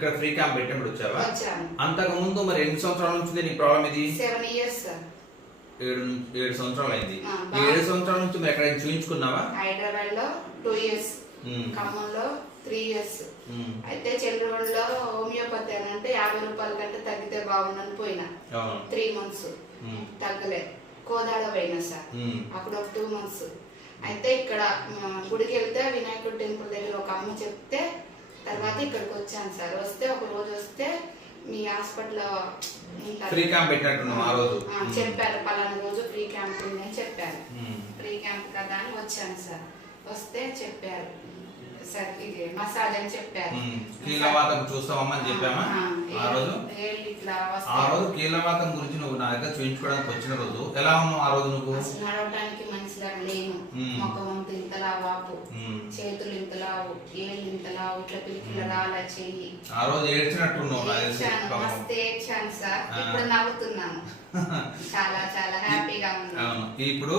ఇక్కడ free camp పెట్టినప్పుడు వచ్చావా? వచ్చాను. అంతకు ముందు మరి ఎన్ని సంవత్సరాల నుంచి నీ ప్రాబ్లం ఇది? 7 years సార్. 7 సంవత్సరాలు అయింది. ఆ, ఈ 7 సంవత్సరాల నుంచి మరి ఎక్కడ చూయించుకున్నావా? హైదరాబాద్ లో 2 years, ఖమ్మంలో 3 years. అయితే చెల్లూరులో హోమియోపతి అని అంటే 50 రూపాయల కంటే తగ్గితే బాగుందని పోయినా. 3 months తగ్గలే. కోదాడ పోయినా సార్, అక్కడ ఒక 2 months. అయితే ఇక్కడ గుడికి వెళ్తే వినాయకుడి టెంపుల్ దగ్గర ఒక అమ్మ చెప్తే తర్వాత ఇక్కడికి వచ్చాను సార్. వస్తే ఒక రోజు వస్తే మీ హాస్పిటల్ ఫ్రీ క్యాంప్ పెట్టినట్టున్నాం ఆ రోజు. చెప్పారు, పలానా రోజు ఫ్రీ క్యాంప్ ఉంది అని చెప్పారు. ఫ్రీ క్యాంప్ కదా అని వచ్చాను సార్. వస్తే చెప్పారు సార్ ఇది మసాజ్ అని చెప్పారు. కీలవాతం చూస్తామని చెప్పామా ఆ రోజు? ఆ రోజు కీలవాతం గురించి నువ్వు నా దగ్గర చూయించుకోవడానికి వచ్చిన రోజు ఎలా ఉన్నావు ఆ రోజు? నువ్వు నడవడానికి మంచిగా లేను, ముఖం అంతా ఇంతలా వాపు, చేతులు ఇంతలావు, ఏళ్ళు ఇంతలావు, ఇట్లా పిలికిల రాల చెయ్యి. ఆ రోజు ఏడ్చినట్టున్నావు. మస్తు ఏడ్చాను సార్. ఇప్పుడు నవ్వుతున్నాను, చాలా చాలా హ్యాపీగా ఉన్నాను. ఇప్పుడు